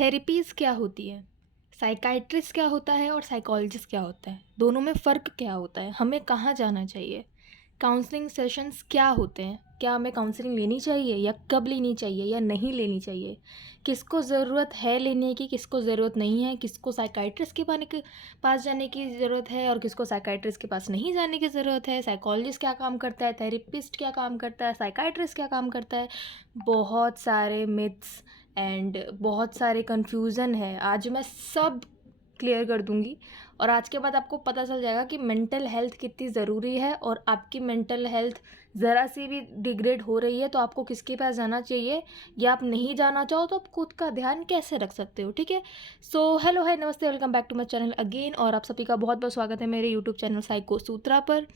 Therapies क्या होती है, साइकाइट्रिस्ट क्या होता है और साइकोलॉजिस्ट क्या होता है, दोनों में फ़र्क क्या होता है, हमें कहाँ जाना चाहिए, काउंसलिंग सेशंस क्या होते हैं, क्या हमें काउंसलिंग लेनी चाहिए या कब लेनी चाहिए या नहीं लेनी चाहिए, किसको ज़रूरत है लेने की, किसको ज़रूरत नहीं है, किसको साइकाइट्रिस्ट के पास जाने की ज़रूरत है और किसको साइकाइट्रिस्ट के पास नहीं जाने की ज़रूरत है, साइकोलॉजिस्ट क्या काम करता है, थेरेपिस्ट क्या काम करता है, साइकाइट्रिस्ट क्या काम करता है। बहुत सारे मिथ्स एंड बहुत सारे कन्फ्यूज़न है। आज मैं सब क्लियर कर दूंगी और आज के बाद आपको पता चल जाएगा कि मेंटल हेल्थ कितनी ज़रूरी है और आपकी मेंटल हेल्थ ज़रा सी भी डिग्रेड हो रही है तो आपको किसके पास जाना चाहिए, या आप नहीं जाना चाहो तो आप खुद का ध्यान कैसे रख सकते हो। ठीक है, सो हेलो हाय नमस्ते, welcome back to my channel again और आप सभी का बहुत बहुत स्वागत है मेरे यूट्यूब चैनल साइको सूत्रा पर।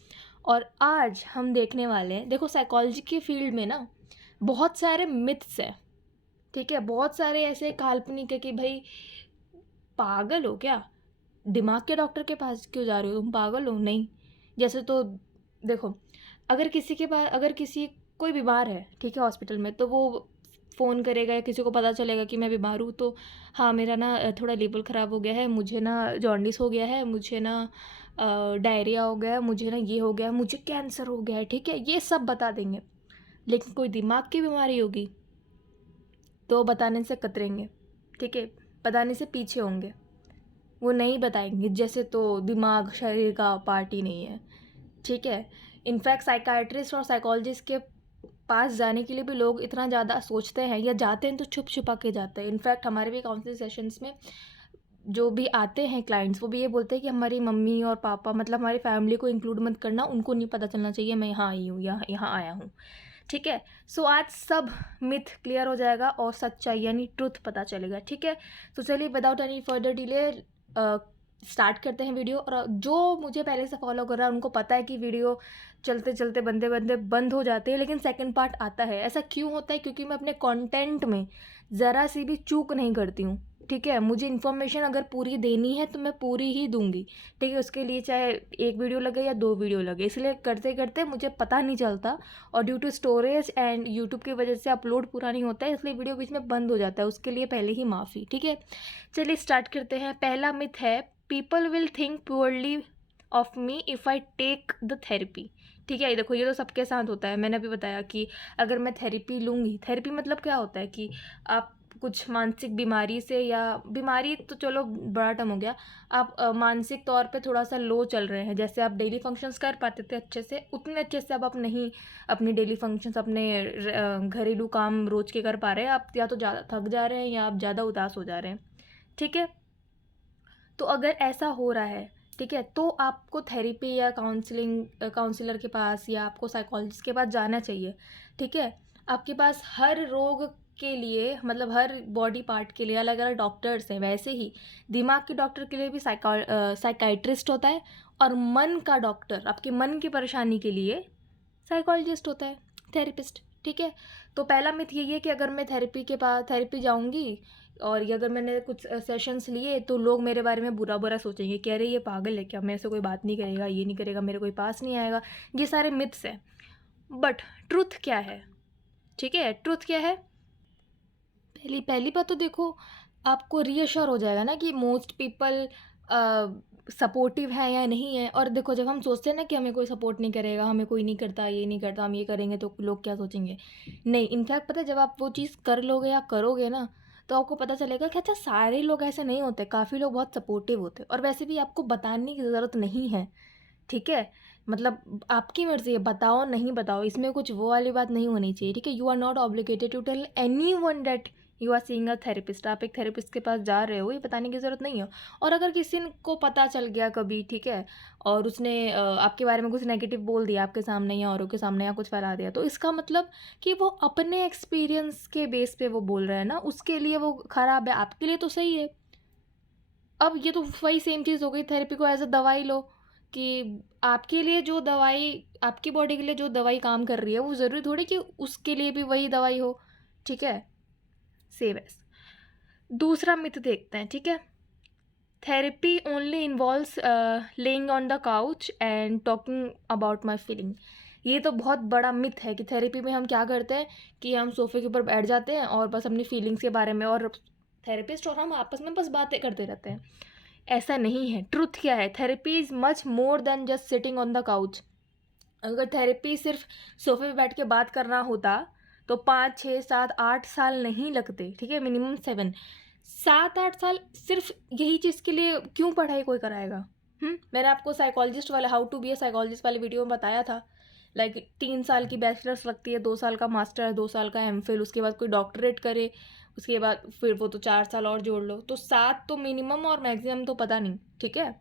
और आज हम देखने वाले हैं, देखो साइकोलॉजी की फील्ड में ना बहुत सारे मिथ्स हैं। ठीक है, बहुत सारे ऐसे काल्पनिक है कि भाई पागल हो क्या, दिमाग के डॉक्टर के पास क्यों जा रहे हो, तुम पागल हो। नहीं, जैसे तो देखो, अगर किसी कोई बीमार है, ठीक है, हॉस्पिटल में, तो वो फ़ोन करेगा या किसी को पता चलेगा कि मैं बीमार हूँ तो हाँ मेरा ना थोड़ा लेवल ख़राब हो गया है, मुझे ना जॉन्डिस हो गया है, मुझे ना डायरिया हो गया है, मुझे ना ये हो गया है, मुझे कैंसर हो गया है। ठीक है, ये सब बता देंगे, लेकिन कोई दिमाग की बीमारी होगी तो बताने से कतरेंगे। ठीक है, बताने से पीछे होंगे, वो नहीं बताएंगे, जैसे तो दिमाग शरीर का पार्ट ही नहीं है। ठीक है, इनफैक्ट साइकाइट्रिस्ट और साइकोलॉजिस्ट के पास जाने के लिए भी लोग इतना ज़्यादा सोचते हैं या जाते हैं तो छुप छुपा के जाते हैं। इनफैक्ट हमारे भी काउंसलिंग सेशंस में जो भी आते हैं क्लाइंट्स, वो भी ये बोलते हैं कि हमारी मम्मी और पापा, मतलब हमारी फैमिली को इंक्लूड मत करना, उनको नहीं पता चलना चाहिए मैं यहाँ आई हूँ या यहाँ आया हूँ। ठीक है, सो आज सब मिथ क्लियर हो जाएगा और सच्चाई यानी ट्रुथ पता चलेगा। ठीक है, तो चलिए without any further delay start करते हैं वीडियो। और जो मुझे पहले से फॉलो कर रहा है उनको पता है कि वीडियो चलते चलते बंदे बंदे बंद हो जाते हैं, लेकिन सेकंड पार्ट आता है। ऐसा क्यों होता है? क्योंकि मैं अपने कंटेंट में ज़रा सी भी चूक नहीं करती हूँ। ठीक है, मुझे इन्फॉर्मेशन अगर पूरी देनी है तो मैं पूरी ही दूंगी। ठीक है, उसके लिए चाहे एक वीडियो लगे या 2 वीडियो लगे, इसलिए करते करते मुझे पता नहीं चलता और due to storage and YouTube की वजह से अपलोड पूरा नहीं होता है, इसलिए वीडियो बीच में बंद हो जाता है, उसके लिए पहले ही माफ़ी। ठीक है, चलिए स्टार्ट करते हैं। पहला मिथ है, people will think poorly of me if I take the therapy. ठीक है, ये देखो, ये तो सबके साथ होता है। मैंने अभी बताया कि अगर मैं थेरेपी लूँगी, थेरेपी मतलब क्या होता है कि आप कुछ मानसिक बीमारी से, या बीमारी तो चलो बड़ा टर्म हो गया, आप मानसिक तौर पे थोड़ा सा लो चल रहे हैं, जैसे आप डेली फंक्शंस कर पाते थे अच्छे से, उतने अच्छे से अब आप नहीं अपनी डेली फंक्शंस, अपने घरेलू काम रोज के कर पा रहे हैं, आप या तो ज़्यादा थक जा रहे हैं या आप ज़्यादा उदास हो जा रहे हैं। ठीक है, तो अगर ऐसा हो रहा है, ठीक है, तो आपको थेरेपी या काउंसलर के पास या आपको साइकोलॉजिस्ट के पास जाना चाहिए। ठीक है, आपके पास हर रोग के लिए, मतलब हर बॉडी पार्ट के लिए अलग अलग डॉक्टर्स हैं। वैसे ही दिमाग के डॉक्टर के लिए भी साइकाइट्रिस्ट होता है, और मन का डॉक्टर, आपके मन की परेशानी के लिए साइकोलॉजिस्ट होता है, थेरेपिस्ट। ठीक है, तो पहला मिथ यही है कि अगर मैं थेरेपी जाऊंगी और ये अगर मैंने कुछ सेशंस लिए तो लोग मेरे बारे में बुरा बुरा सोचेंगे कि अरे ये पागल है क्या, मेरे से कोई बात नहीं करेगा, ये नहीं करेगा, मेरे कोई पास नहीं आएगा। ये सारे मिथ्स हैं, बट ट्रुथ क्या है? ठीक है, ट्रुथ क्या है? पहली पहली बात तो देखो, आपको रीअश्योर हो जाएगा ना कि मोस्ट पीपल सपोर्टिव है या नहीं है। और देखो, जब हम सोचते हैं ना कि हमें कोई सपोर्ट नहीं करेगा, हमें कोई नहीं करता, ये नहीं करता, हम ये करेंगे तो लोग क्या सोचेंगे, नहीं, इनफैक्ट पता है, जब आप वो चीज़ कर लोगे या करोगे ना, तो आपको पता चलेगा कि अच्छा सारे लोग ऐसे नहीं होते, काफ़ी लोग बहुत सपोर्टिव होते हैं। और वैसे भी आपको बताने की ज़रूरत नहीं है। ठीक है, मतलब आपकी मर्ज़ी है, बताओ नहीं बताओ, इसमें कुछ वो वाली बात नहीं होनी चाहिए। ठीक है, you are not obligated to tell anyone that you are seeing a therapist. आप एक थेरेपिस्ट के पास जा रहे हो, ये बताने की ज़रूरत नहीं है। और अगर किसी को पता चल गया कभी, ठीक है, और उसने आपके बारे में कुछ नेगेटिव बोल दिया आपके सामने या औरों के सामने, या कुछ फैला दिया, तो इसका मतलब कि वो अपने एक्सपीरियंस के बेस पे वो बोल रहा है ना, उसके लिए वो ख़राब है, आपके लिए तो सही है। अब ये तो वही सेम चीज़ हो गई, थेरेपी को एज अ दवाई लो, कि आपके लिए जो दवाई, आपकी बॉडी के लिए जो दवाई काम कर रही है, वो ज़रूरी थोड़ी कि उसके लिए भी वही दवाई हो। ठीक है, सेम एज। दूसरा मिथ देखते हैं। ठीक है, therapy only involves laying on the couch and talking about my feeling. ये तो बहुत बड़ा मिथ है कि थेरेपी में हम क्या करते हैं कि हम सोफे के ऊपर बैठ जाते हैं और बस अपनी फीलिंग्स के बारे में और थेरेपिस्ट और हम आपस में बस बातें करते रहते हैं। ऐसा नहीं है। ट्रुथ क्या है? Therapy is much more than just sitting on the couch. अगर थेरेपी सिर्फ सोफे पे बैठ के बात करना होता तो 5, 6, 7, 8 साल नहीं लगते, ठीक है, मिनिमम 7 8 साल सिर्फ यही चीज़ के लिए क्यों पढ़ाई कोई कराएगा? मैंने आपको साइकोलॉजिस्ट वाला how to be a psychologist वाले वीडियो में बताया था, लाइक 3 साल की बैचलर्स लगती है, 2 साल का मास्टर, 2 साल का एमफिल, उसके बाद कोई डॉक्टरेट करे, उसके बाद फिर वो तो 4 साल और जोड़ लो, तो 7 तो मिनिमम और मैक्सिमम तो पता नहीं, ठीक है।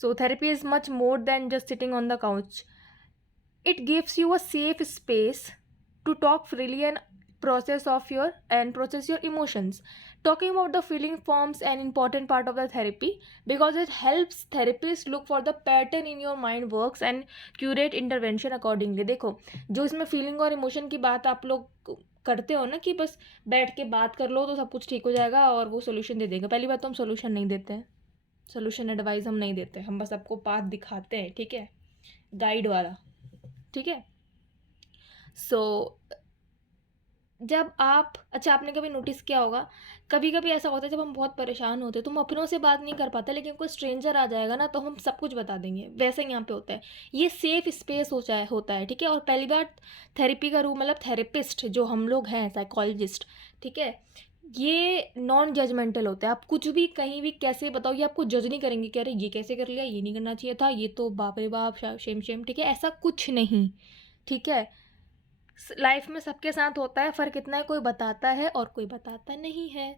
So therapy is much more than just sitting on the couch. It gives you a safe space to talk freely and process your emotions. Talking about the feeling forms an important part of the therapy because it helps therapists look for the pattern in your mind works and curate intervention accordingly. देखो, जो इसमें feeling और emotion की बात आप लोग करते हो ना कि बस बैठ के बात कर लो तो सब कुछ ठीक हो जाएगा और वो सोल्यूशन दे देगा। पहली बात तो हम सोल्यूशन नहीं देते हैं, सोल्यूशन एडवाइस हम नहीं देते, हम बस आपको पाथ दिखाते हैं, ठीक है, गाइड वाला, ठीक है। सो जब आप अच्छा, आपने कभी नोटिस किया होगा, कभी कभी ऐसा होता है जब हम बहुत परेशान होते हैं तो हम अपनों से बात नहीं कर पाते, लेकिन कोई स्ट्रेंजर आ जाएगा ना तो हम सब कुछ बता देंगे। वैसे ही यहाँ पे होता है, ये सेफ स्पेस होता है, ठीक है। और पहली बार थेरेपी का रूल, मतलब थेरेपिस्ट जो हम लोग हैं, साइकोलॉजिस्ट, ठीक है, ये नॉन जजमेंटल होता है। आप कुछ भी कहीं भी कैसे बताओ, ये आपको जज नहीं करेंगे कि अरे ये कैसे कर लिया, ये नहीं करना चाहिए था, ये तो बाप रे बाप, शेम शेम, ठीक है, ऐसा कुछ नहीं, ठीक है। लाइफ में सबके साथ होता है, फ़र्क इतना है कोई बताता है और कोई बताता नहीं है,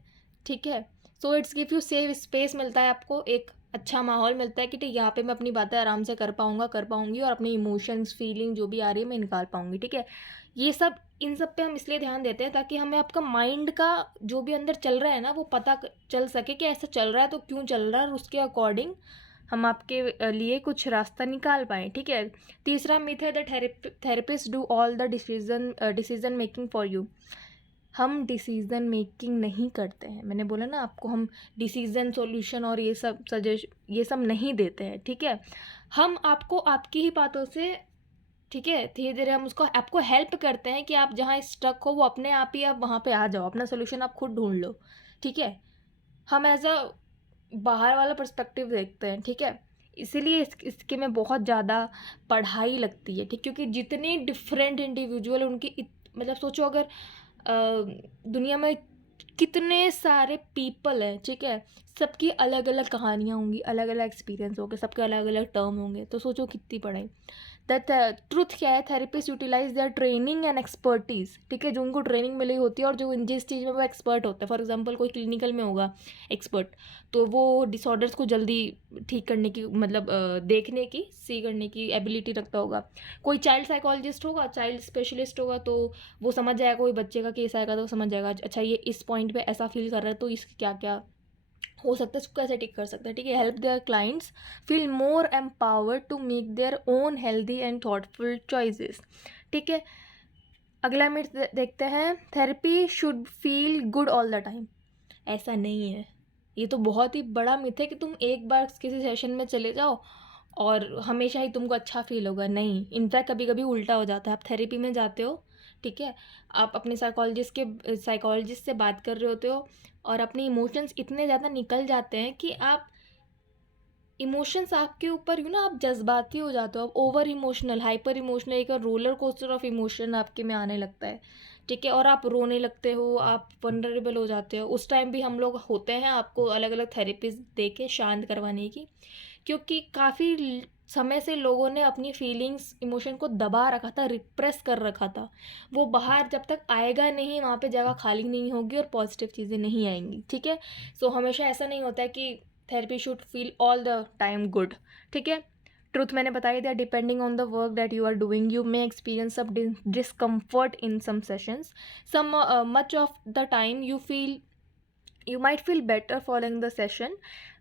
ठीक है। So it's give you safe space, मिलता है आपको एक अच्छा माहौल मिलता है कि ठीक यहाँ पे मैं अपनी बातें आराम से कर पाऊँगी और अपनी इमोशंस, फीलिंग जो भी आ रही है मैं निकाल पाऊँगी, ठीक है। ये सब, इन सब पे हम इसलिए ध्यान देते हैं ताकि हमें आपका माइंड का जो भी अंदर चल रहा है ना वो पता चल सके कि ऐसा चल रहा है तो क्यों चल रहा है, और उसके अकॉर्डिंग हम आपके लिए कुछ रास्ता निकाल पाएँ, ठीक है। तीसरा मिथ है the therapist do all the decision making for you. हम डिसीज़न मेकिंग नहीं करते हैं, मैंने बोला ना आपको, हम डिसीज़न, सॉल्यूशन और ये सब नहीं देते हैं, ठीक है। हम आपको आपकी ही बातों से, ठीक है, धीरे धीरे हम उसको आपको हेल्प करते हैं कि आप जहाँ स्टक हो वो अपने आप ही आप वहाँ पे आ जाओ, अपना सोल्यूशन आप खुद ढूंढ लो, ठीक है। हम एज अ बाहर वाला पर्सपेक्टिव देखते हैं, ठीक है। इसीलिए इसके में बहुत ज़्यादा पढ़ाई लगती है, ठीक, क्योंकि जितने डिफरेंट इंडिविजुअल उनकी मतलब सोचो, अगर दुनिया में कितने सारे पीपल हैं, ठीक है, सबकी अलग अलग कहानियाँ होंगी, अलग अलग एक्सपीरियंस होंगे, सबके अलग अलग टर्म होंगे, तो सोचो कितनी पढ़ाई। ट्रुथ क्या है? Therapist utilize their training and expertise, ठीक है, जो उनको ट्रेनिंग मिली होती है और जो जिस चीज़ में वो एक्सपर्ट होता है। फॉर एग्जांपल कोई क्लिनिकल में होगा एक्सपर्ट, तो वो डिसऑर्डर्स को जल्दी ठीक करने की, मतलब देखने की, सी करने की एबिलिटी रखता होगा। कोई चाइल्ड साइकोलॉजिस्ट होगा, चाइल्ड स्पेशलिस्ट होगा, तो वो समझ जाएगा, कोई बच्चे का केस आएगा तो समझ जाएगा, अच्छा ये इस पॉइंट पे ऐसा फील कर रहा है तो इसकी क्या क्या हो सकता है, उसको कैसे ठीक कर सकता है, ठीक है। Help their clients feel more empowered to make their own healthy and thoughtful choices, ठीक है। अगला मिथ देखते हैं, therapy should feel good all the time. ऐसा नहीं है, ये तो बहुत ही बड़ा मिथ है कि तुम एक बार किसी सेशन में चले जाओ और हमेशा ही तुमको अच्छा फील होगा। नहीं, इनफैक्ट कभी कभी उल्टा हो जाता है। आप थेरेपी में जाते हो, ठीक है, आप अपने साइकोलॉजिस्ट से बात कर रहे होते हो और अपने इमोशंस इतने ज़्यादा निकल जाते हैं कि आप इमोशंस आपके ऊपर ना, आप जज्बाती हो जाते हो, आप ओवर इमोशनल, हाइपर इमोशनल, एक रोलर कोस्टर ऑफ इमोशन आपके में आने लगता है, ठीक है, और आप रोने लगते हो, आप वनरेबल हो जाते हो। उस टाइम भी हम लोग होते हैं आपको अलग अलग थेरेपीज दे के शांत करवाने की, क्योंकि काफ़ी समय से लोगों ने अपनी फीलिंग्स, इमोशन को दबा रखा था, रिप्रेस कर रखा था। वो बाहर जब तक आएगा नहीं, वहाँ पे जगह खाली नहीं होगी और पॉजिटिव चीज़ें नहीं आएंगी, ठीक है। सो हमेशा ऐसा नहीं होता है कि therapy should feel all the time good, ठीक है। ट्रुथ मैंने बताई दिया, depending on the work that you are doing you may experience some discomfort in some sessions, some much of the time you might feel better following the session,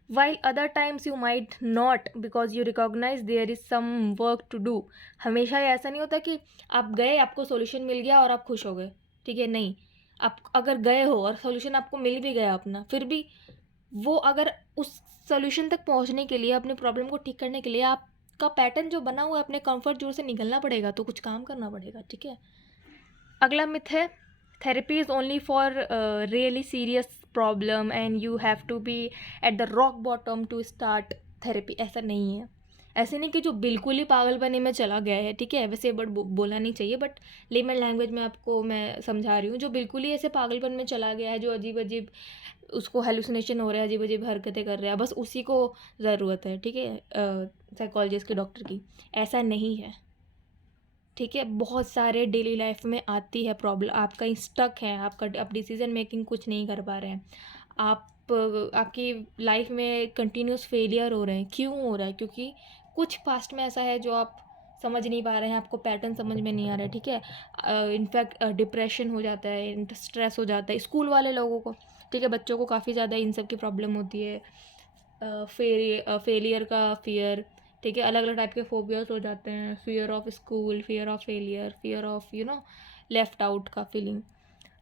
while other times you might not because you recognize there is some work to do. हमेशा ऐसा नहीं होता कि आप गए, आपको solution मिल गया और आप खुश हो गए, ठीक है, नहीं। आप अगर गए हो और सॉल्यूशन आपको मिल भी गया अपना, फिर भी वो अगर उस सॉल्यूशन तक पहुंचने के लिए, अपने प्रॉब्लम को ठीक करने के लिए आपका पैटर्न जो बना हुआ है, अपने कंफर्ट जोन से निकलना पड़ेगा, तो कुछ काम करना पड़ेगा, ठीक है। अगला मिथ है, therapy is only for really serious problem and you have to be at the rock bottom to start therapy, ऐसा नहीं है। ऐसे नहीं कि जो बिल्कुल ही पागलपने में चला गया है, ठीक है, वैसे बट बोला नहीं चाहिए, बट लेमन लैंग्वेज में आपको मैं समझा रही हूँ, जो बिल्कुल ही ऐसे पागलपन में चला गया है, जो अजीब अजीब उसको हेलुसिनेशन हो रहा है, अजीब अजीब हरकतें कर रहा है, बस उसी को ज़रूरत है, ठीक है, साइकोलॉजिस्ट के डॉक्टर की। ऐसा नहीं है, ठीक है। बहुत सारे डेली लाइफ में आती है प्रॉब्लम, आपका स्टक है, आप डिसीजन मेकिंग कुछ नहीं कर पा रहे हैं, आपकी लाइफ में कंटिन्यूस फेलियर हो रहे हैं। क्यों हो रहा है? क्योंकि कुछ पास्ट में ऐसा है जो आप समझ नहीं पा रहे हैं, आपको पैटर्न समझ में नहीं आ रहा है, ठीक है। इनफैक्ट डिप्रेशन हो जाता है, स्ट्रेस हो जाता है स्कूल वाले लोगों को, ठीक है, बच्चों को काफ़ी ज़्यादा इन सब की प्रॉब्लम होती है। फेलियर का फियर, ठीक है, अलग अलग टाइप के फोबियाज हो जाते हैं, fear of school, fear of failure, fear of left out का फीलिंग।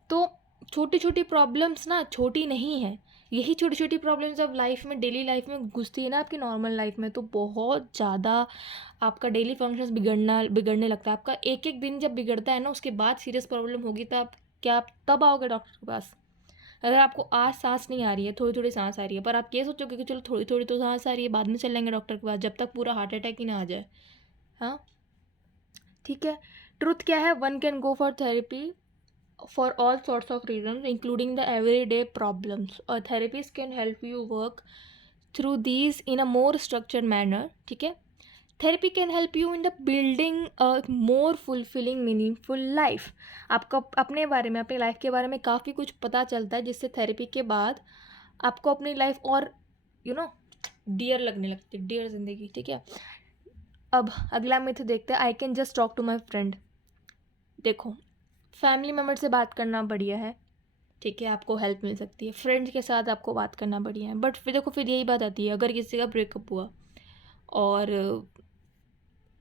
तो छोटी छोटी प्रॉब्लम्स ना छोटी नहीं है, यही छोटी छोटी प्रॉब्लम्स अब लाइफ में, डेली लाइफ में घुसती है ना आपकी नॉर्मल लाइफ में, तो बहुत ज़्यादा आपका डेली फंक्शंस बिगड़ने लगता है। आपका एक एक दिन जब बिगड़ता है ना, उसके बाद सीरियस प्रॉब्लम होगी, तो आप तब आओगे डॉक्टर के पास। अगर आपको आज सांस नहीं आ रही है, थोड़ी थोड़ी सांस आ रही है, पर आप ये सोचोगे कि चलो थोड़ी थोड़ी तो सांस आ रही है, बाद में चल लेंगे डॉक्टर के पास, जब तक पूरा हार्ट अटैक ही ना आ जाए। हाँ, ठीक है। ट्रुथ क्या है? One can go for therapy for all sorts of reasons, including the everyday problems. A therapist can help you work through these in a more structured manner, ठीक है। Therapy can help you in the building a more fulfilling meaningful life. आपको अपने बारे में, अपनी life के बारे में काफ़ी कुछ पता चलता है, जिससे थेरेपी के बाद आपको अपनी लाइफ और डियर लगने लगती है, डियर जिंदगी, ठीक है। अब अगला मिथ देखते हैं, I can just talk to my friend. देखो, फैमिली मेम्बर से बात करना बढ़िया है, ठीक है, आपको हेल्प मिल सकती है, फ्रेंड्स के साथ आपको बात करना बढ़िया है, बट फिर देखो, फिर यही बात आती है, अगर किसी का ब्रेकअप हुआ और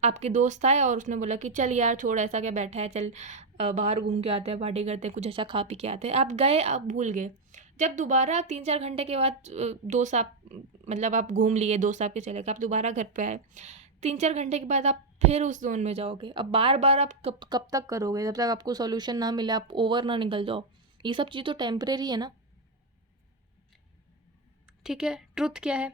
आपके दोस्त आए और उसने बोला कि चल यार छोड़, ऐसा क्या बैठा है, चल बाहर घूम के आते हैं, पार्टी करते हैं, कुछ अच्छा खा पी के आते हैं, आप गए, आप भूल गए। जब दोबारा 3-4 घंटे के बाद दोस्त आप मतलब आप घूम लिए, दोस्त आपके चले गए, आप दोबारा घर पे आए, 3-4 घंटे के बाद आप फिर उस जोन में जाओगे। अब बार बार आप कब तक करोगे? जब तक आपको सॉल्यूशन ना मिले, आप ओवर ना निकल जाओ। ये सब चीज़ तो टेम्परेरी है ना, ठीक है। ट्रुथ क्या है?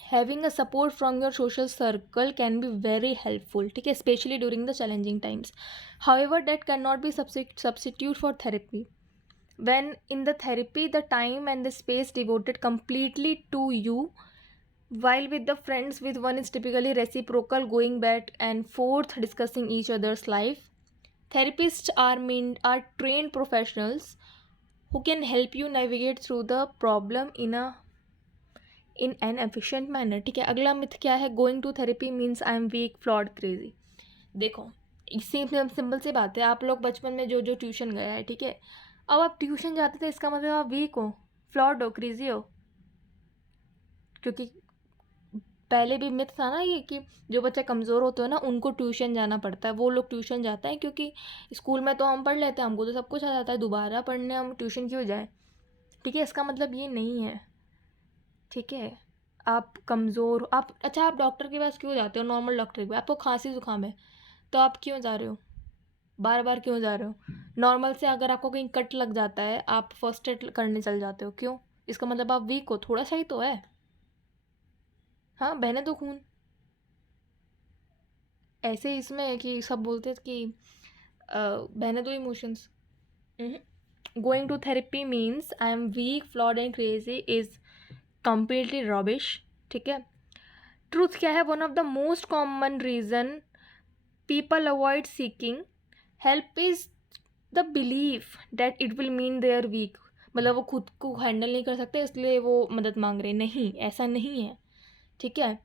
Having a support from your social circle can be very helpful, ठीक है, specially during the challenging times. However that can not B substitute for therapy. When in the therapy, the time and the space devoted completely to you, while with the friends, with one is typically reciprocal, going back and forth discussing each other's life. Therapists are trained professionals who can help you navigate through the problem in an efficient manner, ठीक है। अगला myth क्या है? Going to therapy means I am weak, flawed, crazy. देखो, इसी simple सी बात है, आप लोग बचपन में जो जो ट्यूशन गया है, ठीक है, अब आप ट्यूशन जाते थे, इसका मतलब आप वीक हो, फ्लॉड हो, क्रेजी हो। क्योंकि पहले भी मिथ था ना ये, कि जो बच्चे कमज़ोर होते हैं ना, उनको ट्यूशन जाना पड़ता है। वो लोग ट्यूशन जाते हैं क्योंकि स्कूल में तो हम पढ़ लेते हैं, हमको तो सब कुछ आ जाता है, दोबारा पढ़ने हम ट्यूशन क्यों जाए, ठीक है। इसका मतलब ये नहीं है, ठीक है। आप कमज़ोर, आप अच्छा, आप डॉक्टर के पास क्यों जाते हो? नॉर्मल डॉक्टर के पास, आपको खांसी जुकाम है, तो आप क्यों जा रहे हो? बार बार क्यों जा रहे हो? नॉर्मल से अगर आपको कहीं कट लग जाता है, आप फर्स्ट एड करने चल जाते हो, क्यों? इसका मतलब आप वीक हो, थोड़ा सा ही तो है। हाँ, बहने दो खून। ऐसे इसमें है कि सब बोलते हैं कि बहने दो emotions. Going to therapy means I am weak, flawed and crazy is completely rubbish, ठीक है। ट्रूथ क्या है? One of the most common reason people avoid seeking help is the belief that it will mean they are weak. मतलब वो खुद को handle नहीं कर सकते, इसलिए वो मदद मांग रहे। नहीं, ऐसा नहीं है, ठीक है।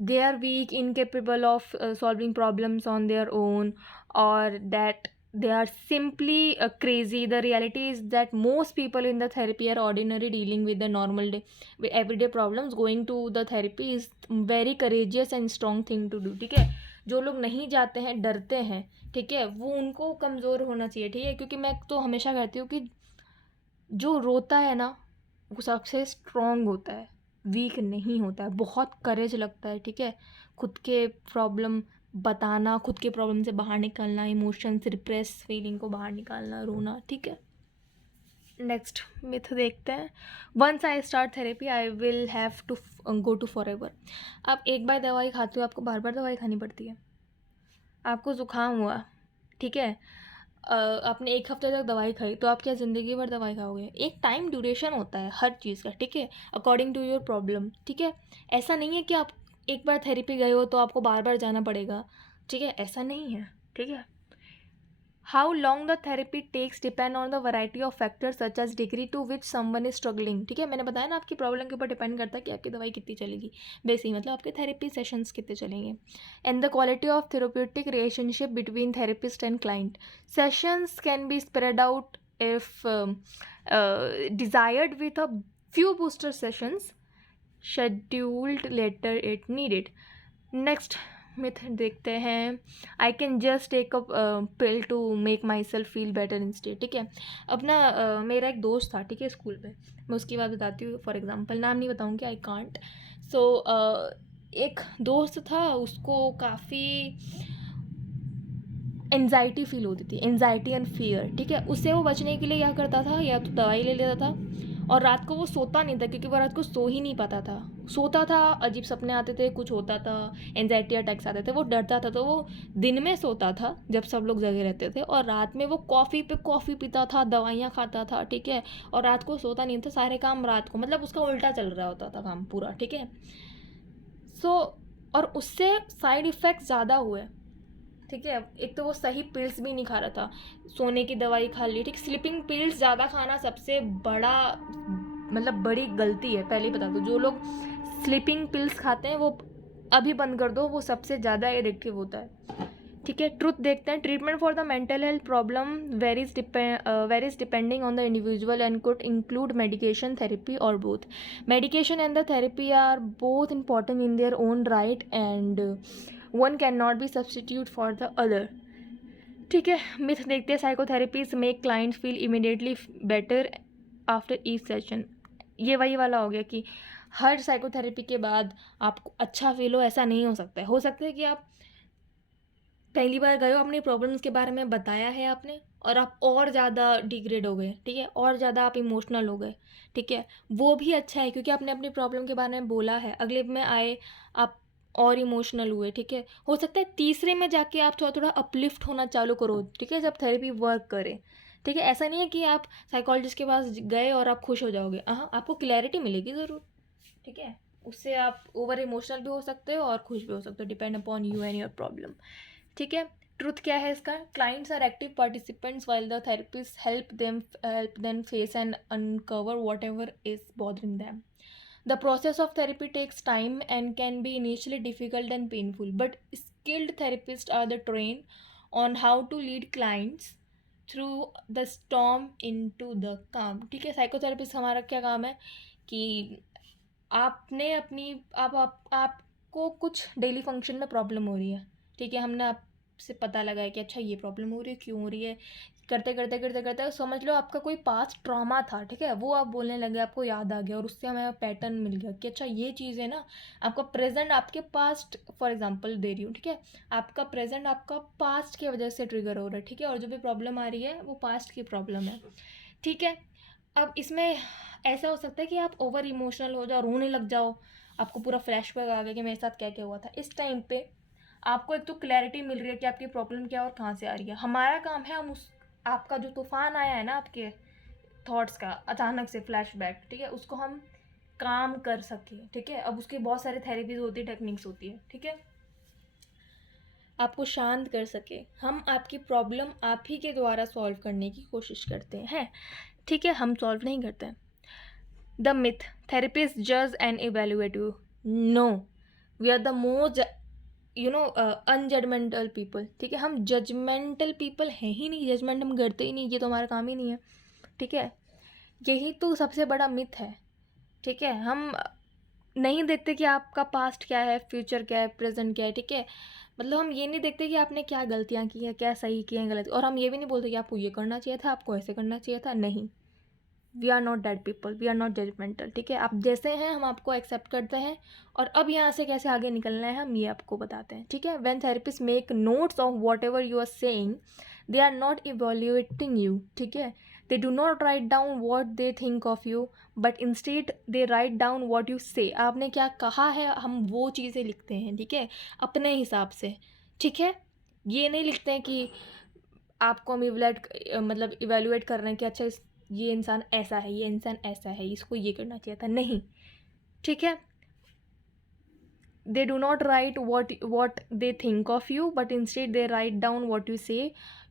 They are weak, incapable of solving problems on their own, और that they are simply crazy. The reality is that most people in the therapy are ordinary, dealing with the normal day with everyday problems. Going to the therapy is very courageous and strong thing to do, ठीक है। जो लोग नहीं जाते हैं, डरते हैं, ठीक है, वो उनको कमज़ोर होना चाहिए, ठीक है। क्योंकि मैं तो हमेशा कहती हूँ कि जो रोता है ना, वो सबसे स्ट्रॉन्ग होता है, वीक नहीं होता है। बहुत करेज लगता है, ठीक है, खुद के प्रॉब्लम बताना, खुद के प्रॉब्लम से बाहर निकलना, इमोशंस, रिप्रेस फीलिंग को बाहर निकालना, रोना, ठीक है। नेक्स्ट मिथ देखते हैं। Once I start therapy I will have to go to forever. आप एक बार दवाई खाते हो, आपको बार बार दवाई खानी पड़ती है। आपको ज़ुकाम हुआ, ठीक है, आपने एक हफ्ते तक दवाई खाई, तो आप क्या ज़िंदगी भर दवाई खाओगे? एक टाइम ड्यूरेशन होता है हर चीज़ का, ठीक है, अकॉर्डिंग टू योर प्रॉब्लम, ठीक है। ऐसा नहीं है कि आप एक बार थेरेपी गए हो तो आपको बार बार जाना पड़ेगा, ठीक है, ऐसा नहीं है, ठीक है। How long the therapy takes depend on the variety of factors such as degree to which someone is struggling, ठीक है। मैंने बताया ना, आपकी प्रॉब्लम के ऊपर डिपेंड करता है कि आपकी दवाई कितनी चलेगी, बेसिक मतलब आपके थेरेपी सेशंस कितने चलेंगे। And the quality of therapeutic relationship between therapist and client. Sessions can be spread out if desired with a few booster sessions scheduled later if needed. Next myth देखते हैं। I can just take a pill to make myself feel better instead, ठीक है। अपना मेरा एक दोस्त था, ठीक है, स्कूल में, मैं उसकी बात बताती हूँ। फॉर एग्जांपल, नाम नहीं बताऊँगी, आई कांट। सो एक दोस्त था, उसको काफ़ी एंजाइटी फील होती थी, एंजाइटी एंड फियर, ठीक है। उससे वो बचने के लिए क्या करता था, या तो दवाई ले लेता था, और रात को वो सोता नहीं था क्योंकि वो रात को सो ही नहीं पाता था। सोता था, अजीब सपने आते थे, कुछ होता था, एंजाइटी अटैक्स आते थे, वो डरता था, तो वो दिन में सोता था जब सब लोग जगे रहते थे, और रात में वो कॉफ़ी पे कॉफ़ी पीता था, दवाइयाँ खाता था, ठीक है, और रात को सोता नहीं था। सारे काम रात को, मतलब उसका उल्टा चल रहा होता था काम पूरा, ठीक है। सो और उससे साइड इफ़ेक्ट्स ज़्यादा हुए, ठीक है। एक तो वो सही पिल्स भी नहीं खा रहा था, सोने की दवाई खा ली, ठीक। स्लीपिंग पिल्स ज़्यादा खाना सबसे बड़ा, मतलब बड़ी गलती है, पहले ही बता दो। जो लोग स्लीपिंग पिल्स खाते हैं वो अभी बंद कर दो, वो सबसे ज़्यादा एडिक्टिव होता है, ठीक है। ट्रुथ देखते हैं। Treatment for the mental health problem varies depending on the individual and could include medication, therapy और both. Medication and the therapy are both important in their own right and one can not be substitute for the other, ठीक है। Myth देखते हैं। Psychotherapies make client feel immediately better after each session. ये वही वाला हो गया कि हर साइकोथेरेपी के बाद आपको अच्छा फील हो, ऐसा नहीं हो सकता है। हो सकता है कि आप पहली बार गए हो, अपनी प्रॉब्लम्स के बारे में बताया है आपने, और आप और ज़्यादा डिग्रेड हो गए, ठीक है, और ज़्यादा आप इमोशनल हो गए, ठीक है। वो भी अच्छा है क्योंकि आपने अपनी प्रॉब्लम के बारे में बोला है, अगले में आए आप और इमोशनल हुए, ठीक है। हो सकता है तीसरे में जाके आप थोड़ा थोड़ा अपलिफ्ट होना चालू करो, ठीक है, जब थेरेपी वर्क करे, ठीक है। ऐसा नहीं है कि आप साइकोलॉजिस्ट के पास गए और आप खुश हो जाओगे, हाँ, आपको क्लैरिटी मिलेगी ज़रूर, ठीक है। उससे आप ओवर इमोशनल भी हो सकते हो और खुश भी हो सकते हो, depend upon you and your problem, ठीक है। ट्रुथ क्या है इसका? Clients are active participants while the therapist help them face and uncover whatever is bothering them. The process of therapy takes time and can be initially difficult and painful, but skilled therapists are the trained on how to lead clients through the storm into the calm, ठीक है। Psychotherapist हमारा क्या काम है कि आपने अपनी आपको कुछ डेली फंक्शन में प्रॉब्लम हो रही है, ठीक है। हमने आपसे पता लगाया कि अच्छा ये प्रॉब्लम हो रही है, क्यों हो रही है, करते करते करते करते समझ लो आपका कोई पास्ट ट्रॉमा था, ठीक है, वो आप बोलने लगे, आपको याद आ गया, और उससे हमें पैटर्न मिल गया कि अच्छा ये चीज़ है ना। आपका प्रेजेंट आपके पास्ट, फॉर एग्जांपल दे रही हूँ, ठीक है, आपका प्रेजेंट आपका पास्ट की वजह से ट्रिगर हो रहा है, ठीक है, और जो भी प्रॉब्लम आ रही है वो पास्ट की प्रॉब्लम है, ठीक है। अब इसमें ऐसा हो सकता है कि आप ओवर इमोशनल हो जाओ, रोने लग जाओ, आपको पूरा फ्लैशबैक आ गया कि मेरे साथ क्या क्या हुआ था। इस टाइम पे आपको एक तो क्लैरिटी मिल रही है कि आपकी प्रॉब्लम क्या है और कहाँ से आ रही है। हमारा काम है हम उस आपका जो तूफान आया है ना आपके थॉट्स का, अचानक से फ्लैशबैक, ठीक है, उसको हम काम कर सके, ठीक है। अब उसकी बहुत सारे थेरेपीज होती है, टेक्निक्स होती है, ठीक है, आपको शांत कर सके। हम आपकी प्रॉब्लम आप ही के द्वारा सॉल्व करने की कोशिश करते हैं, ठीक है, हम सॉल्व नहीं करते हैं। द मिथ थेरेपिस्ट जज and evaluate you. No, we are the most unjudgemental people, ठीक है। हम जजमेंटल पीपल हैं ही नहीं, जजमेंट हम करते ही नहीं, ये तो हमारा काम ही नहीं है, ठीक है। यही तो सबसे बड़ा मिथ है, ठीक है। हम नहीं देखते कि आपका पास्ट क्या है, फ्यूचर क्या है, प्रेजेंट क्या है, ठीक है। मतलब हम ये नहीं देखते कि आपने क्या गलतियाँ की हैं, क्या सही किए हैं, गलत, और हम ये भी नहीं बोलते कि आपको ये करना चाहिए था, आपको ऐसे करना चाहिए था, नहीं। We are not that people, we are not judgmental, ठीक है। आप जैसे हैं हम आपको एक्सेप्ट करते हैं, और अब यहाँ से कैसे आगे निकलना है हम ये आपको बताते हैं, ठीक है। When therapist make notes of whatever you are saying, they are not evaluating you, ठीक है, they do not write down what they think of you but instead they write down what you say. आपने क्या कहा है हम वो चीज़ें लिखते हैं, ठीक है, अपने हिसाब से, ठीक है। ये नहीं लिखते हैं कि आपको हम इवेलुएट कर रहे हैं कि अच्छा ये इंसान ऐसा है, ये इंसान ऐसा है, इसको ये करना चाहिए था, नहीं, ठीक है। They do not write what they think of you but instead they write down what you say.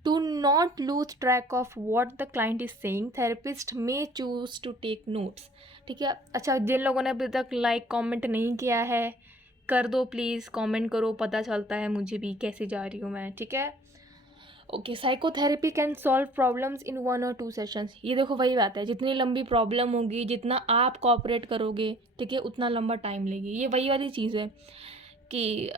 To not lose track of what the client is saying, therapist may choose to take notes, ठीक है। अच्छा, जिन लोगों ने अभी तक like comment नहीं किया है, कर दो प्लीज़, कमेंट करो, पता चलता है मुझे भी कैसे जा रही हूँ मैं, ठीक है। Okay, psychotherapy can solve problems in 1 और 2 सेशंस। ये देखो वही बात है, जितनी लंबी प्रॉब्लम होगी, जितना आप कोऑपरेट करोगे, ठीक है, उतना लंबा टाइम लेगी। ये वही वाली चीज़ है कि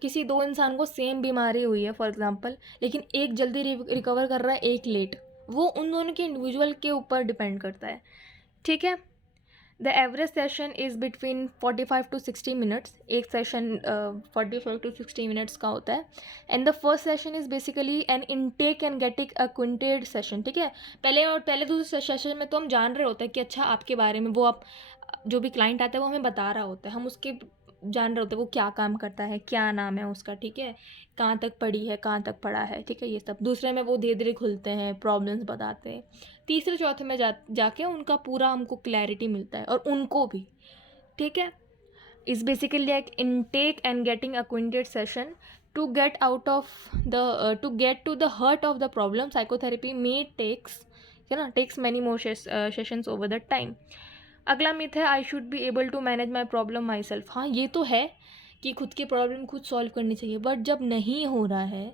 किसी दो इंसान को सेम बीमारी हुई है फॉर एग्जांपल, लेकिन एक जल्दी रिकवर कर रहा है, एक लेट, वो उन दोनों के इंडिविजुअल के ऊपर डिपेंड करता है, ठीक है। The average session is between 45 to 60 minutes. एक सेशन 45 to 60 मिनट्स का होता है। And the first session is basically an intake and getting acquainted session, ठीक है। पहले दूसरे सेशन में तो हम जान रहे होते हैं कि अच्छा आपके बारे में, वो आप जो भी क्लाइंट आता है वो हमें बता रहा होता है, हम उसके जान रहे होते हैं वो क्या काम करता है, क्या नाम है उसका, ठीक है, कहाँ तक पढ़ी है, कहाँ तक पढ़ा है, ठीक है, ये सब। दूसरे में वो धीरे धीरे खुलते हैं, प्रॉब्लम्स बताते हैं। तीसरे चौथे में जाके उनका पूरा हमको क्लैरिटी मिलता है, और उनको भी, ठीक है। Is basically like intake and getting acquainted session to get to the heart of the problem. Psychotherapy में takes many more sessions over the time. अगला मिथ है I should be able to manage my problem myself. हाँ, ये तो है कि खुद की प्रॉब्लम खुद सॉल्व करनी चाहिए, बट जब नहीं हो रहा है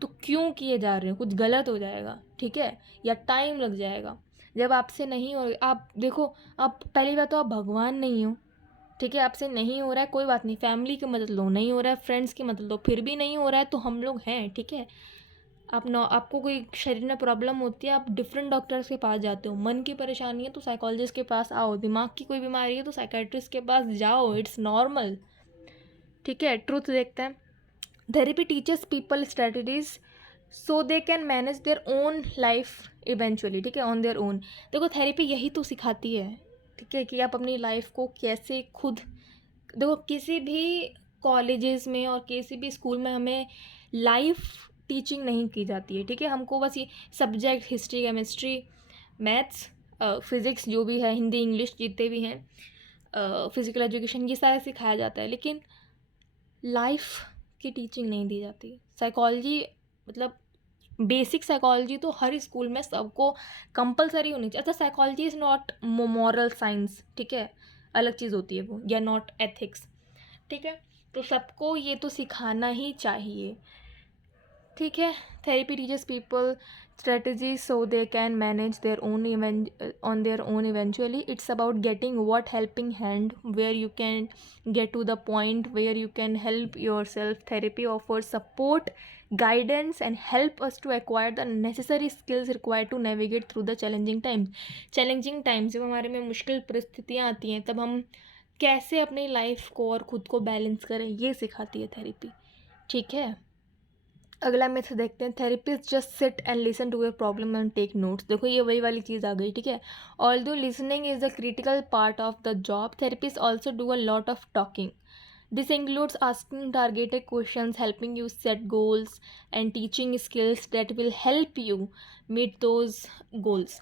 तो क्यों किए जा रहे हो, कुछ गलत हो जाएगा, ठीक है, या टाइम लग जाएगा। जब आपसे नहीं हो, आप देखो, आप पहली बात तो आप भगवान नहीं हो, ठीक है। आपसे नहीं हो रहा है, कोई बात नहीं, फैमिली की मदद लो, नहीं हो रहा है फ्रेंड्स की मदद लो, फिर भी नहीं हो रहा है तो हम लोग हैं, ठीक है। आपको कोई शरीर में प्रॉब्लम होती है, आप डिफरेंट डॉक्टर्स के पास जाते हो। मन की परेशानी है तो साइकोलॉजिस्ट के पास आओ, दिमाग की कोई बीमारी है तो साइकेट्रिस्ट के पास जाओ, इट्स नॉर्मल, ठीक है। ट्रूथ देखते हैं। Therapy teachers people strategies so they can manage their own life eventually, ठीक है, ऑन देयर ओन। देखो, थेरेपी यही तो सिखाती है, ठीक है, कि आप अपनी लाइफ को कैसे खुद, देखो किसी भी कॉलेजेस में और किसी भी स्कूल में हमें लाइफ टीचिंग नहीं की जाती है, ठीक है। हमको बस ये subject history, chemistry, maths, physics जो भी है, हिंदी इंग्लिश जितने भी हैं, फिज़िकल एजुकेशन, ये सारा सिखाया जाता है, लेकिन लाइफ की टीचिंग नहीं दी जाती। साइकोलॉजी मतलब बेसिक साइकोलॉजी तो हर स्कूल में सबको कंपलसरी होनी चाहिए। अच्छा, psychology is not moral science, ठीक है, अलग चीज़ होती है वो, या नॉट एथिक्स, ठीक है। तो सबको ये तो सिखाना ही चाहिए, ठीक है। Therapy teachers people strategies so they can manage their own on their own eventually. It's about getting what helping hand where you can get to the point where you can help yourself. Therapy offers support, guidance and help us to acquire the necessary skills required to navigate through the challenging times जब हमारे में मुश्किल परिस्थितियाँ आती हैं, तब हम कैसे अपनी लाइफ को और ख़ुद को बैलेंस करें, ये सिखाती है थेरेपी, ठीक है। अगला मिथ देखते हैं। Therapist just sit and listen to your problem and take notes. देखो, ये वही वाली चीज़ आ गई, ठीक है। Although listening is the critical part of the job, therapist also do a lot of talking. This includes asking targeted questions, helping you set goals, and teaching skills that will help you meet those goals.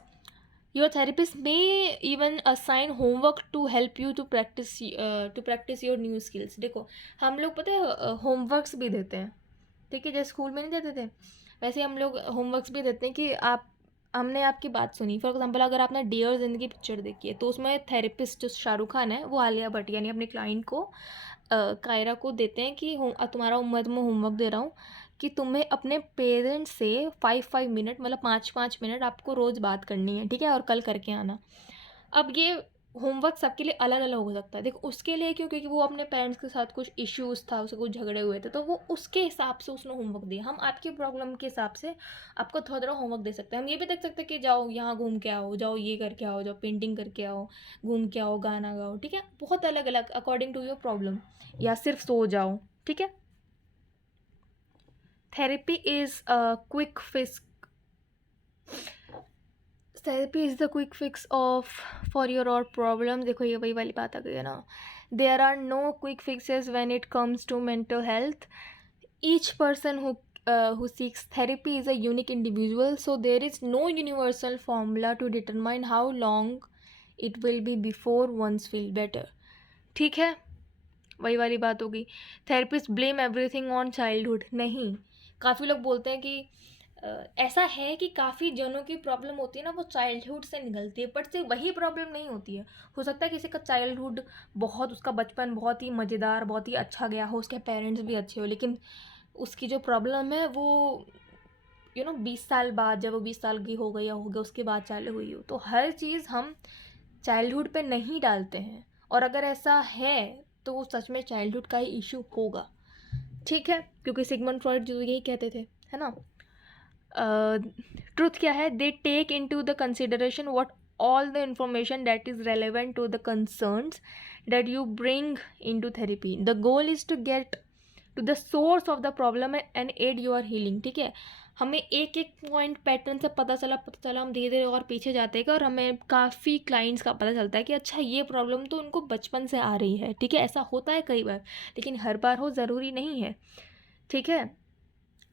Your therapist may even assign homework to help you to practice your new skills. देखो, हम लोग पता है homeworks भी देते हैं, ठीक है, जैसे स्कूल में नहीं देते थे, वैसे हम लोग होमवर्क्स भी देते हैं कि हमने आपकी बात सुनी। फॉर एग्जांपल, अगर आपने डियर ज़िंदगी पिक्चर देखी है तो उसमें थेरेपिस्ट जो शाहरुख खान है वो आलिया भट्ट यानी अपने क्लाइंट को कायरा को देते हैं कि तुम्हारा तुम्हें होमवर्क दे रहा हूँ कि तुम्हें अपने पेरेंट्स से 5 मिनट मतलब 5 मिनट आपको रोज़ बात करनी है, ठीक है, और कल करके आना। अब ये होमवर्क सबके लिए अलग अलग हो सकता है। देखो, उसके लिए क्यों, क्योंकि वो अपने पेरेंट्स के साथ कुछ इश्यूज़ था, उससे कुछ झगड़े हुए थे, तो वो उसके हिसाब से उसने होमवर्क दिया। हम आपकी प्रॉब्लम के हिसाब से आपको थोड़ा थोड़ा होमवर्क दे सकते हैं। हम ये भी देख सकते हैं कि जाओ यहाँ घूम के आओ, जाओ ये करके आओ, जाओ पेंटिंग करके आओ, घूम के आओ, गाना गाओ, ठीक है, बहुत अलग अलग अकॉर्डिंग टू योर प्रॉब्लम, या सिर्फ सो जाओ, ठीक है। Therapy is a quick fix therapy is the quick fix of for your और प्रॉब्लम। देखो ये वही वाली बात आ गई है ना, there are no quick fixes when it comes to mental health. Each person who seeks therapy is a unique individual, so there is no universal formula to determine how long it will be before one's feel better। ठीक है, वही वाली बात होगी। Therapist blame everything on childhood, नहीं। काफ़ी लोग बोलते हैं कि ऐसा है कि काफ़ी जनों की प्रॉब्लम होती है ना वो चाइल्डहुड से निकलती है, बट सिर्फ वही प्रॉब्लम नहीं होती है। हो सकता है किसी का चाइल्डहुड बहुत, उसका बचपन बहुत ही मज़ेदार, बहुत ही अच्छा गया हो, उसके पेरेंट्स भी अच्छे हो, लेकिन उसकी जो प्रॉब्लम है वो 20 साल बाद, जब वो 20 साल की हो गई या हो गया उसके बाद चालू हुई हो। तो हर चीज़ हम चाइल्डहुड पे नहीं डालते हैं, और अगर ऐसा है तो वो सच में चाइल्डहुड का ही इशू होगा। ठीक है, क्योंकि सिगमंड फ्रॉइड जो यही कहते थे, है ना। ट्रुथ क्या है, they take into the consideration what all the information that is relevant to the concerns that you bring into therapy. The goal is to get to the source of the problem and aid your healing। ठीक है, हमें एक एक point pattern से पता चला हम धीरे धीरे और पीछे जाते हैं, और हमें काफ़ी क्लाइंट्स का पता चलता है कि अच्छा ये प्रॉब्लम तो उनको बचपन से आ रही है। ठीक है, ऐसा होता है कई बार, लेकिन हर बार हो ज़रूरी नहीं है। ठीक है,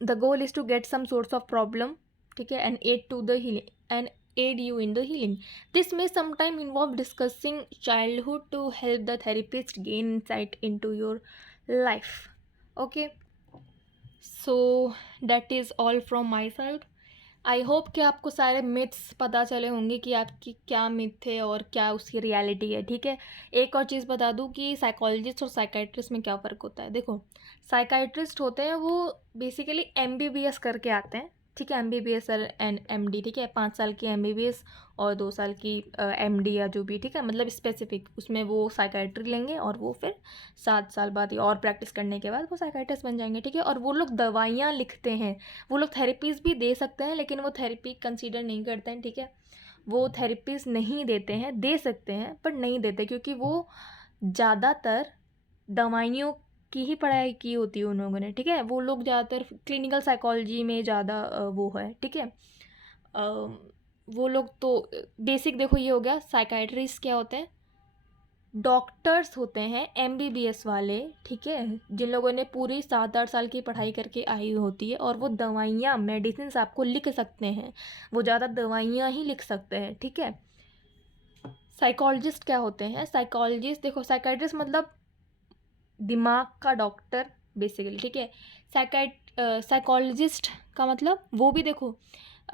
the goal is to get some source of problem, ठीक है, and aid to the healing and aid you in the healing. This may sometime involve discussing childhood to help the therapist gain insight into your life. Okay, so that is all from my side. I hope कि आपको सारे myths पता चले होंगे कि आपकी क्या myth थे और क्या उसकी रियलिटी है। ठीक है, एक और चीज़ बता दूं कि साइकोलॉजिस्ट और साइकाइट्रिस्ट में क्या फ़र्क होता है। देखो, साइकाइट्रिस्ट होते हैं वो बेसिकली MBBS करके आते हैं। ठीक है, MBBS एंड MD, ठीक है, 5 साल की MBBS और 2 साल की MD या जो भी, ठीक है, मतलब स्पेसिफिक उसमें वो साइकाइट्री लेंगे, और वो फिर 7 साल बाद या और प्रैक्टिस करने के बाद वो साइकाइट्रिस्ट बन जाएंगे। ठीक है, और वो लोग दवाइयाँ लिखते हैं, वो लोग थेरेपीज़ भी दे सकते हैं, लेकिन वो थेरेपी कंसीडर नहीं करते हैं। ठीक है, वो थेरेपीज़ नहीं देते हैं, दे सकते हैं पर नहीं देते, क्योंकि वो ज़्यादातर दवाइयों की ही पढ़ाई की होती है उन लोगों ने। ठीक है, वो लोग ज़्यादातर क्लिनिकल साइकोलॉजी में ज़्यादा वो है। ठीक है, वो लोग तो बेसिक देखो ये हो गया। साइकाइट्रिस्ट क्या होते हैं, डॉक्टर्स होते हैं MBBS वाले। ठीक है, जिन लोगों ने पूरी 7-8 साल की पढ़ाई करके आई होती है, और वो दवाइयाँ मेडिसिन आपको लिख सकते हैं, वो ज़्यादा दवाइयाँ ही लिख सकते हैं। ठीक है, साइकोलॉजिस्ट क्या होते हैं, साइकोलॉजिस्ट देखो, साइकाइट्रिस्ट मतलब दिमाग का डॉक्टर बेसिकली। ठीक है, साइकोलॉजिस्ट का मतलब वो भी देखो,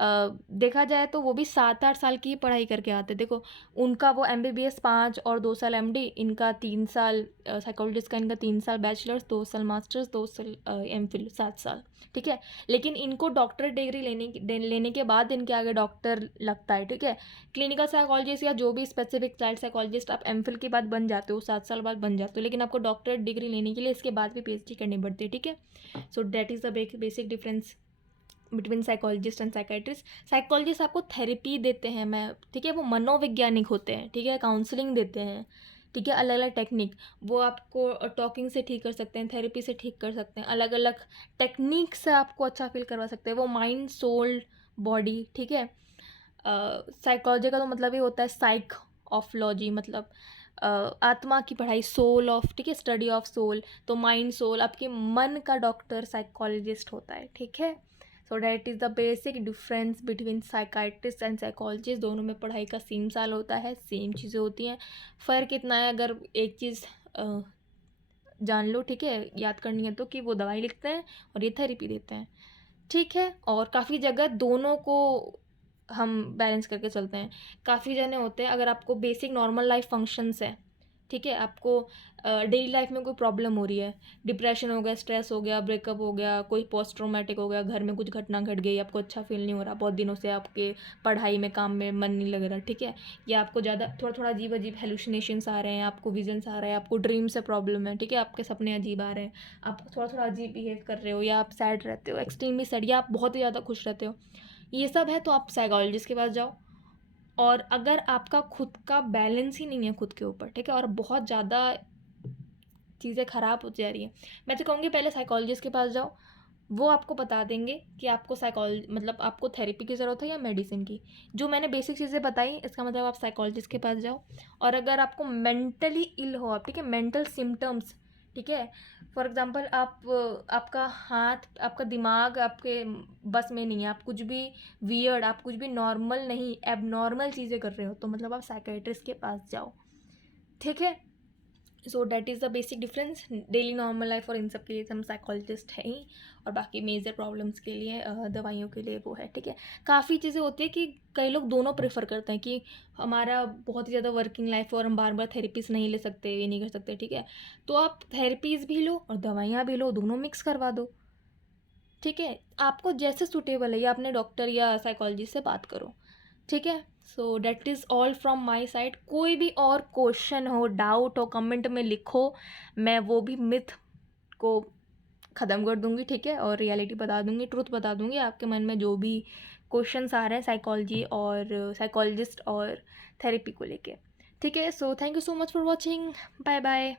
देखा जाए तो वो भी 7-8 साल की ही पढ़ाई करके आते। देखो, उनका वो MBBS 5 और 2 साल MD, इनका 3 साल साइकोलॉजिस्ट का, इनका 3 साल बैचलर्स, 2 साल मास्टर्स, 2 साल MPhil, 7 साल। ठीक है, लेकिन इनको डॉक्टर डिग्री लेने के बाद इनके आगे डॉक्टर लगता है। ठीक है, क्लिनिकल साइकोलॉजिस्ट या जो भी स्पेसिफिक चाइल्ड साइकोलॉजिस्ट आप MPhil के बाद बन जाते हो, 7 साल बाद बन जाते हो, लेकिन आपको डॉक्टर डिग्री लेने के लिए इसके बाद भी PhD करनी पड़ती है। ठीक है, so that is the basic difference between psychologist and psychiatrist. Psychologist आपको थेरेपी देते हैं, ठीक है, वो मनोवैज्ञानिक होते हैं। ठीक है, काउंसलिंग देते हैं। ठीक है, अलग अलग टेक्निक, वो आपको टॉकिंग से ठीक कर सकते हैं, थेरेपी से ठीक कर सकते हैं, अलग अलग टेक्निक से आपको अच्छा फील करवा सकते हैं। वो माइंड, सोल, बॉडी। ठीक है, साइकोलॉजी का तो मतलब ये होता है साइक ऑफ लॉजी, मतलब आत्मा की पढ़ाई, सोल ऑफ, ठीक है, स्टडी ऑफ सोल। तो माइंड, सोल, आपके मन का डॉक्टर साइकोलॉजिस्ट होता है। ठीक है, so that is the basic difference between psychiatrist and psychologist. दोनों में पढ़ाई का सेम साल होता है, सेम चीज़ें होती हैं। फ़र्क इतना है, अगर एक चीज़ जान लो, ठीक है, याद करनी है तो, कि वो दवाई लिखते हैं और ये थेरेपी देते हैं। ठीक है, और काफ़ी जगह दोनों को हम बैलेंस करके चलते हैं। काफ़ी जने होते हैं, अगर आपको बेसिक नॉर्मल लाइफ फंक्शंस है, ठीक है, आपको डेली लाइफ में कोई प्रॉब्लम हो रही है, डिप्रेशन हो गया, स्ट्रेस हो गया, ब्रेकअप हो गया, कोई पोस्ट ट्रॉमेटिक हो गया, घर में कुछ घटना घट गई, आपको अच्छा फील नहीं हो रहा, बहुत दिनों से आपके पढ़ाई में, काम में मन नहीं लग रहा। ठीक है, या आपको ज़्यादा थोड़ा थोड़ा अजीब अजीब हेलुसिनेशंस आ रहे हैं, आपको विजन्स आ रहे हैं, आपको ड्रीम से प्रॉब्लम है। ठीक है, आपके सपने अजीब आ रहे हैं, आप थोड़ा थोड़ा अजीब बिहेव कर रहे हो, या आप सैड रहते हो, एक्सट्रीमली सैड, या आप बहुत ही ज़्यादा खुश रहते हो, ये सब है, तो आप साइकोलॉजिस्ट के पास जाओ। और अगर आपका खुद का बैलेंस ही नहीं है खुद के ऊपर, ठीक है, और बहुत ज़्यादा चीज़ें ख़राब होती जा रही हैं, मैं तो कहूँगी पहले साइकोलॉजिस्ट के पास जाओ, वो आपको बता देंगे कि आपको मतलब आपको थेरेपी की ज़रूरत है या मेडिसिन की। जो मैंने बेसिक चीज़ें बताई, इसका मतलब आप साइकोलॉजिस्ट के पास जाओ। और अगर आपको मेंटली इल हो आप, ठीक है, मेंटल सिम्टम्स, ठीक है, फॉर एग्जांपल आपका हाथ, आपका दिमाग आपके बस में नहीं है, आप कुछ भी वियर्ड, आप कुछ भी नॉर्मल नहीं, एबनॉर्मल चीज़ें कर रहे हो, तो मतलब आप साइकेट्रिस्ट के पास जाओ, ठीक है। So that is the basic difference. Daily normal life और इन सब के लिए हम साइकोलॉजिस्ट हैं ही, और बाकी मेजर प्रॉब्लम्स के लिए दवाइयों के लिए वो है, ठीक है। काफ़ी चीज़ें होती है कि कई लोग दोनों प्रेफर करते हैं कि हमारा बहुत ही ज़्यादा वर्किंग लाइफ है और हम बार बार थेरेपीज नहीं ले सकते, ये नहीं कर सकते, ठीक है, तो आप थेरेपीज़ भी लो और दवाइयाँ भी लो, दोनों मिक्स करवा दो, ठीक है। आपको जैसे सूटेबल है, या अपने डॉक्टर या साइकोलॉजिस्ट से बात करो, ठीक है। So that is all from my side. कोई भी और क्वेश्चन हो, डाउट हो, कमेंट में लिखो, मैं वो भी मिथ को ख़त्म कर दूँगी, ठीक है, और रियलिटी बता दूँगी, ट्रुथ बता दूँगी। आपके मन में जो भी क्वेश्चंस आ रहे हैं साइकोलॉजी और साइकोलॉजिस्ट और थेरेपी को लेके, ठीक है। So thank you so much for watching, bye bye.